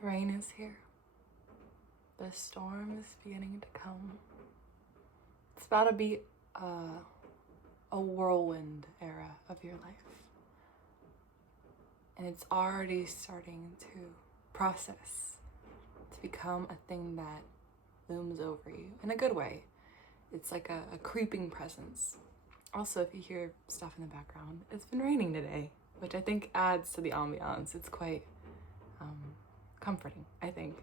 The rain is here. The storm is beginning to come. It's about to be a whirlwind era of your life. And it's already starting to process, to become a thing that looms over you in a good way. It's like a creeping presence. Also, if you hear stuff in the background, it's been raining today, which I think adds to the ambiance. It's quite comforting, I think.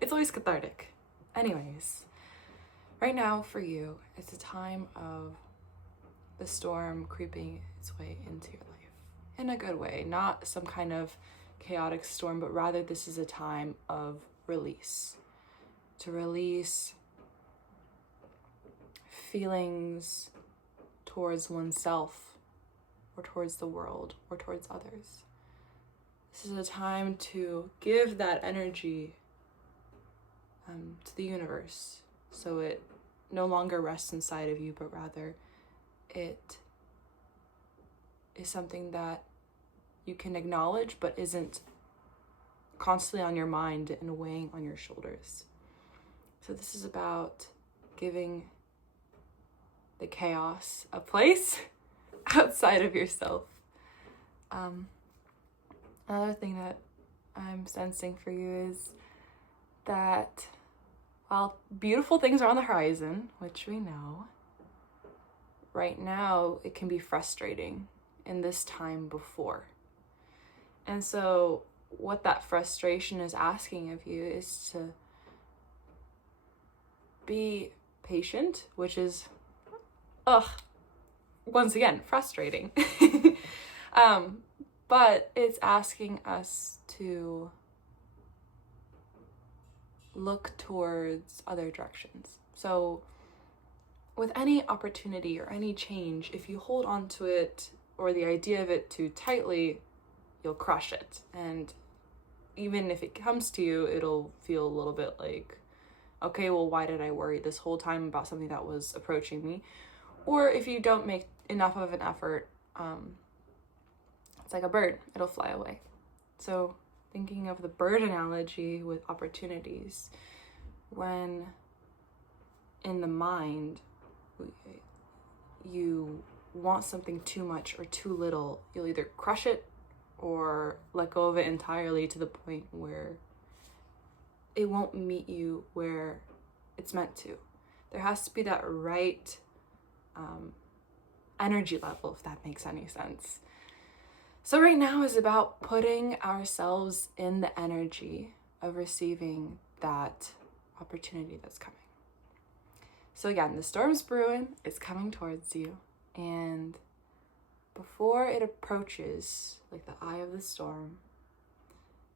It's always cathartic. Anyways, right now for you, it's a time of the storm creeping its way into your life in a good way, not some kind of chaotic storm, but rather this is a time of release. To release feelings towards oneself or towards the world or towards others. This is a time to give that energy to the universe, so it no longer rests inside of you, but rather it is something that you can acknowledge but isn't constantly on your mind and weighing on your shoulders. So this is about giving the chaos a place outside of yourself. Another thing that I'm sensing for you is that while beautiful things are on the horizon, which we know, right now it can be frustrating in this time before. And so what that frustration is asking of you is to be patient, which is, once again, frustrating. But it's asking us to look towards other directions. So with any opportunity or any change, if you hold on to it or the idea of it too tightly, you'll crush it. And even if it comes to you, it'll feel a little bit like, okay, well, why did I worry this whole time about something that was approaching me? Or if you don't make enough of an effort, it's like a bird, it'll fly away. So thinking of the bird analogy with opportunities, when in the mind you want something too much or too little, you'll either crush it or let go of it entirely to the point where it won't meet you where it's meant to. There has to be that right energy level, if that makes any sense. So right now is about putting ourselves in the energy of receiving that opportunity that's coming. So again, the storm's brewing, it's coming towards you, and before it approaches, like the eye of the storm,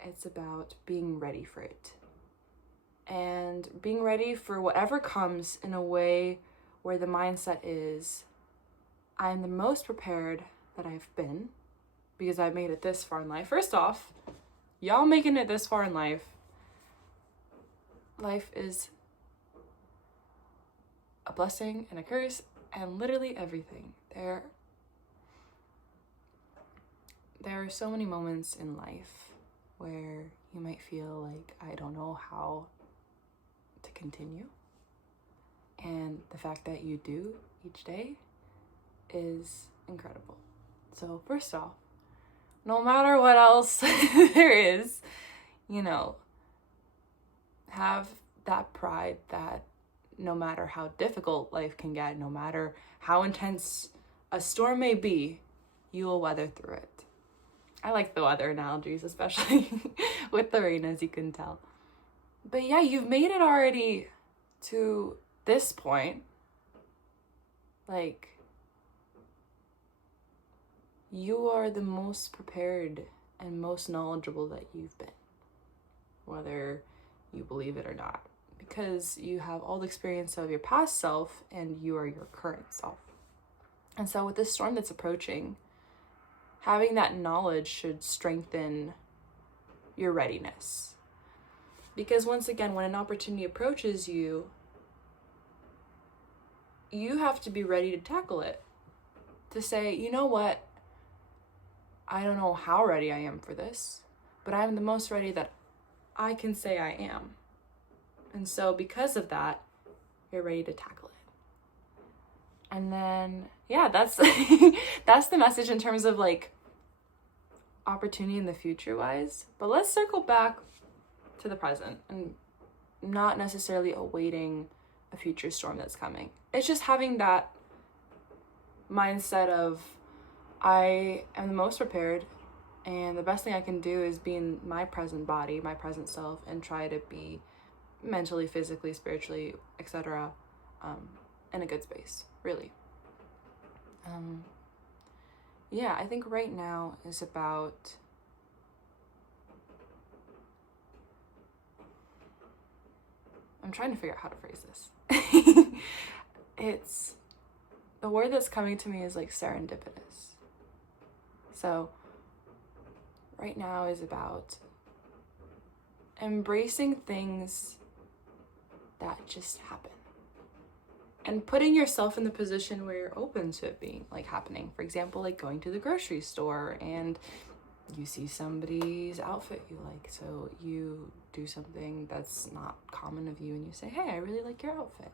it's about being ready for it. And being ready for whatever comes in a way where the mindset is, I'm the most prepared that I've been because I've made it this far in life. First off, y'all making it this far in life is a blessing and a curse and literally everything. There are so many moments in life where you might feel like, I don't know how to continue. And the fact that you do each day is incredible. So first off, no matter what else there is, have that pride that no matter how difficult life can get, no matter how intense a storm may be, you will weather through it. I like the weather analogies, especially with the rain, as you can tell. But yeah, you've made it already to this point. Like, you are the most prepared and most knowledgeable that you've been, whether you believe it or not, because you have all the experience of your past self and you are your current self. And so with this storm that's approaching, having that knowledge should strengthen your readiness. Because once again, when an opportunity approaches you, you have to be ready to tackle it. To say, you know what? I don't know how ready I am for this, but I'm the most ready that I can say I am. And so because of that, you're ready to tackle it. And then, yeah, that's that's the message in terms of like opportunity in the future wise. But let's circle back to the present and not necessarily awaiting a future storm that's coming. It's just having that mindset of I am the most prepared, and the best thing I can do is be in my present body, my present self, and try to be mentally, physically, spiritually, etc. In a good space, really. Yeah, I think right now is about I'm trying to figure out how to phrase this. It's the word that's coming to me is like serendipitous. So right now is about embracing things that just happen and putting yourself in the position where you're open to it being like happening. For example, like going to the grocery store and you see somebody's outfit you like, so you do something that's not common of you and you say, hey, I really like your outfit.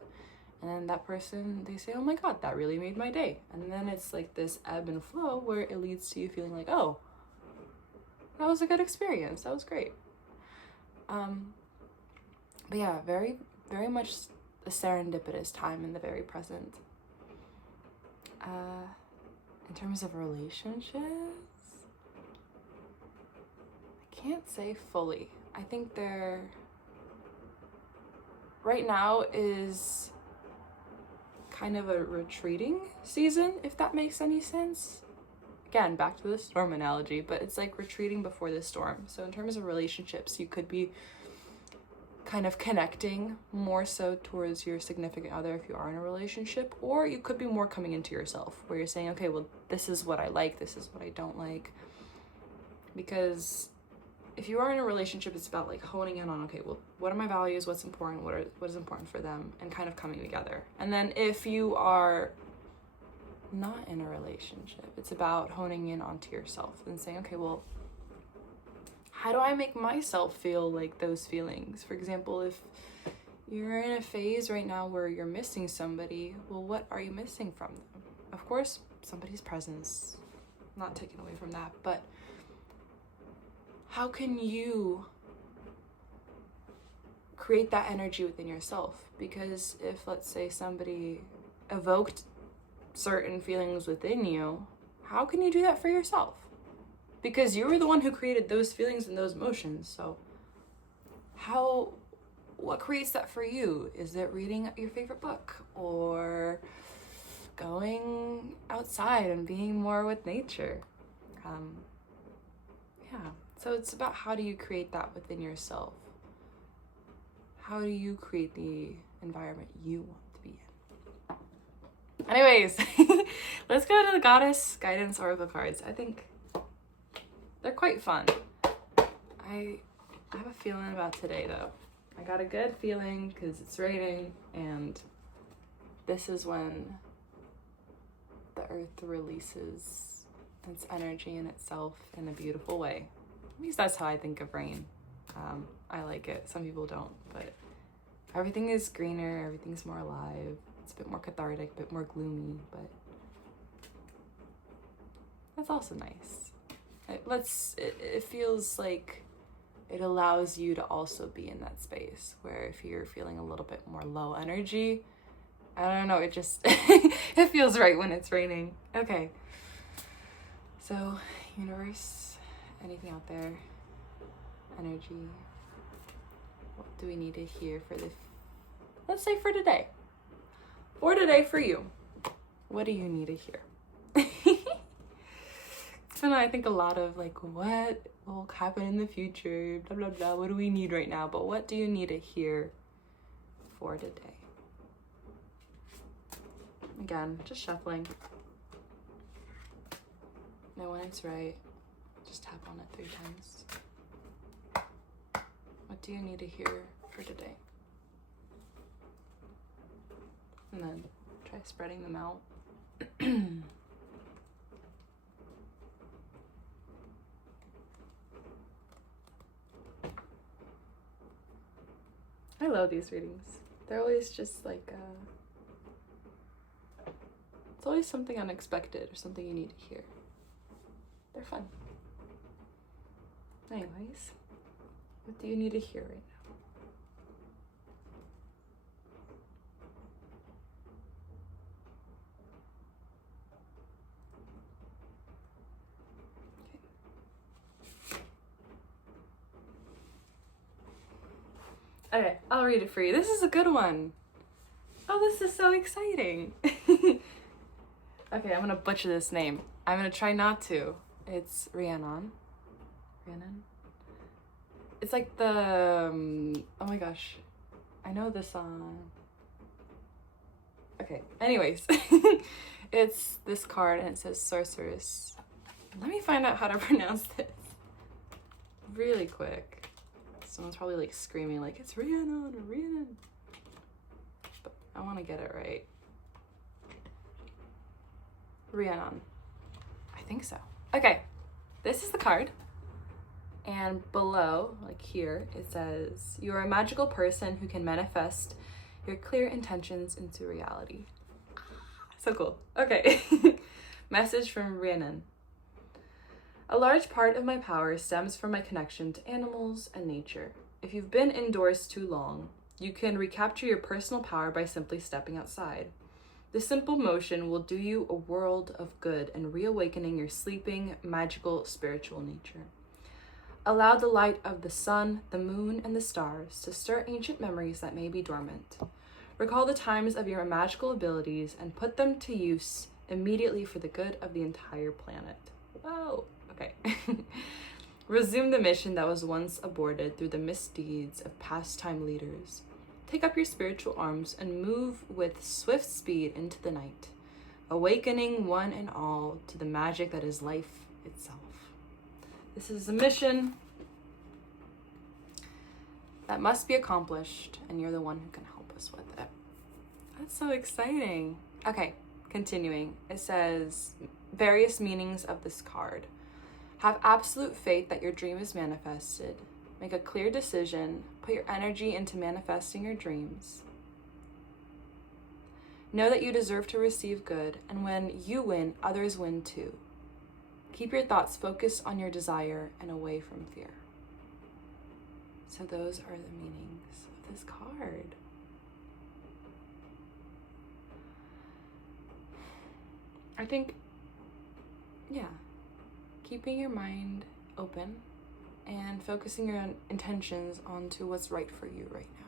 And then that person, they say, oh my God, that really made my day. And then it's like this ebb and flow where it leads to you feeling like, oh, that was a good experience. That was great. But yeah, very, very much a serendipitous time in the very present. In terms of relationships, I can't say fully. I think right now is kind of a retreating season, if that makes any sense. Again, back to the storm analogy, but it's like retreating before the storm. So in terms of relationships, you could be kind of connecting more so towards your significant other if you are in a relationship, or you could be more coming into yourself where you're saying, okay, well, this is what I like, this is what I don't like. Because if you are in a relationship, it's about like honing in on, okay, well, what are my values, what's important, what is important for them, and kind of coming together. And then if you are not in a relationship, it's about honing in onto yourself and saying, okay, well, how do I make myself feel like those feelings? For example, if you're in a phase right now where you're missing somebody, well, what are you missing from them? Of course, somebody's presence, not taken away from that, but how can you create that energy within yourself? Because if, let's say, somebody evoked certain feelings within you, how can you do that for yourself? Because you were the one who created those feelings and those emotions. So what creates that for you? Is it reading your favorite book or going outside and being more with nature? So it's about how do you create that within yourself? How do you create the environment you want to be in? Anyways, let's go to the Goddess Guidance Oracle cards. I think they're quite fun. I have a feeling about today though. I got a good feeling because it's raining and this is when the earth releases its energy in itself in a beautiful way. At least that's how I think of rain. I like it. Some people don't, but everything is greener, everything's more alive. It's a bit more cathartic, a bit more gloomy, but that's also nice. It feels like it allows you to also be in that space where if you're feeling a little bit more low energy, I don't know, it just it feels right when it's raining. Okay, so universe, anything out there, energy, what do we need to hear for let's say for today for you, what do you need to hear? And I think a lot of like, what will happen in the future, blah, blah, blah, what do we need right now? But what do you need to hear for today? Again, just shuffling. Know when it's right, just tap on it 3 times. What do you need to hear for today? And then try spreading them out. I love these readings. They're always just like, it's always something unexpected or something you need to hear. They're fun. Anyways, what do you need to hear right now? Okay, I'll read it for you. This is a good one. Oh, this is so exciting. Okay, I'm gonna butcher this name. I'm gonna try not to. It's Rhiannon. Rhiannon? It's like the, oh my gosh. I know this song. Okay, anyways. It's this card and it says Sorceress. Let me find out how to pronounce this really quick. Someone's probably like screaming like, it's Rhiannon or Rhiannon. But I want to get it right. Rhiannon. I think so. Okay, this is the card. And below, like here, it says, you are a magical person who can manifest your clear intentions into reality. So cool. Okay. Message from Rhiannon. A large part of my power stems from my connection to animals and nature. If you've been indoors too long, you can recapture your personal power by simply stepping outside. This simple motion will do you a world of good in reawakening your sleeping, magical, spiritual nature. Allow the light of the sun, the moon, and the stars to stir ancient memories that may be dormant. Recall the times of your magical abilities and put them to use immediately for the good of the entire planet. Whoa. Okay. Resume the mission that was once aborted through the misdeeds of past time leaders. Take up your spiritual arms and move with swift speed into the night, awakening one and all to the magic that is life itself. This is a mission that must be accomplished, and you're the one who can help us with it. That's so exciting. Okay, continuing. It says, various meanings of this card. Have absolute faith that your dream is manifested. Make a clear decision. Put your energy into manifesting your dreams. Know that you deserve to receive good, and when you win, others win too. Keep your thoughts focused on your desire and away from fear. So those are the meanings of this card. I think, yeah, keeping your mind open and focusing your intentions onto what's right for you right now.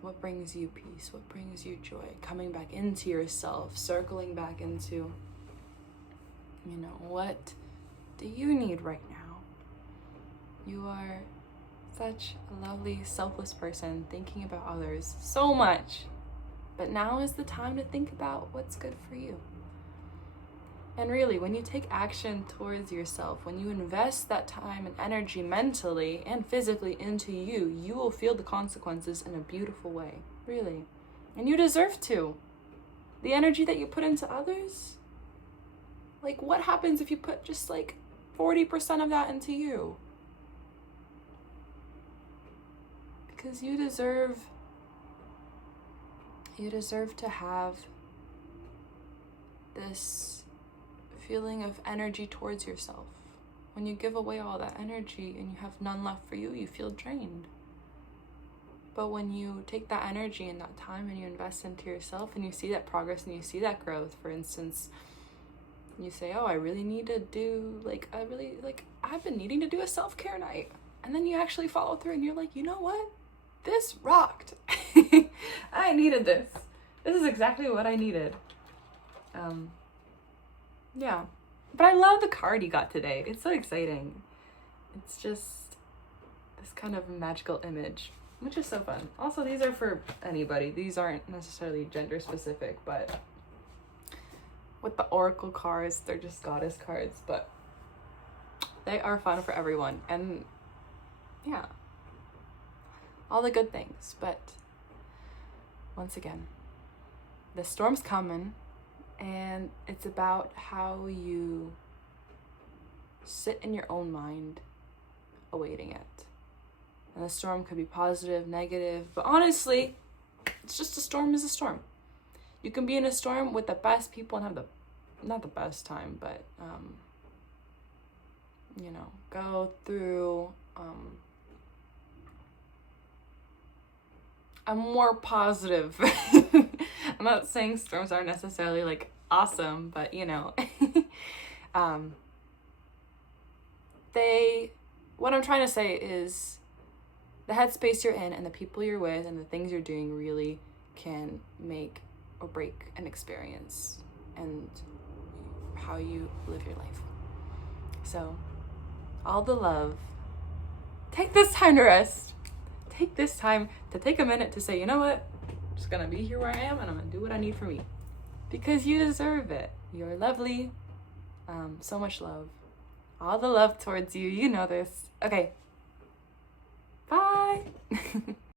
What brings you peace? What brings you joy? Coming back into yourself, circling back into, what do you need right now? You are such a lovely, selfless person, thinking about others so much. But now is the time to think about what's good for you. And really, when you take action towards yourself, when you invest that time and energy mentally and physically into you, you will feel the consequences in a beautiful way, really. And you deserve to. The energy that you put into others, like what happens if you put just like 40% of that into you? Because you deserve to have this feeling of energy towards yourself. When you give away all that energy and you have none left for you, you feel drained. But when you take that energy and that time and you invest into yourself and you see that progress and you see that growth, for instance, you say, oh, I really need to do, I've been needing to do a self-care night. And then you actually follow through and you're like, you know what? This rocked. I needed this. This is exactly what I needed. Yeah. But I love the card you got today. It's so exciting. It's just this kind of magical image, which is so fun. Also, these are for anybody. These aren't necessarily gender specific, but with the oracle cards, they're just goddess cards, but they are fun for everyone. And yeah, all the good things. But once again, the storm's coming, and it's about how you sit in your own mind awaiting it. And the storm could be positive, negative, but honestly, it's just a storm is a storm. You can be in a storm with the best people and have not the best time, but, go through, a more positive. I'm not saying storms are necessarily like awesome, but what I'm trying to say is the headspace you're in and the people you're with and the things you're doing really can make or break an experience and how you live your life. So, all the love. Take this time to rest. Take this time to take a minute to say, you know what? I'm just gonna be here where I am and I'm gonna do what I need for me. Because you deserve it. You're lovely. So much love. All the love towards you. You know this. Okay. Bye.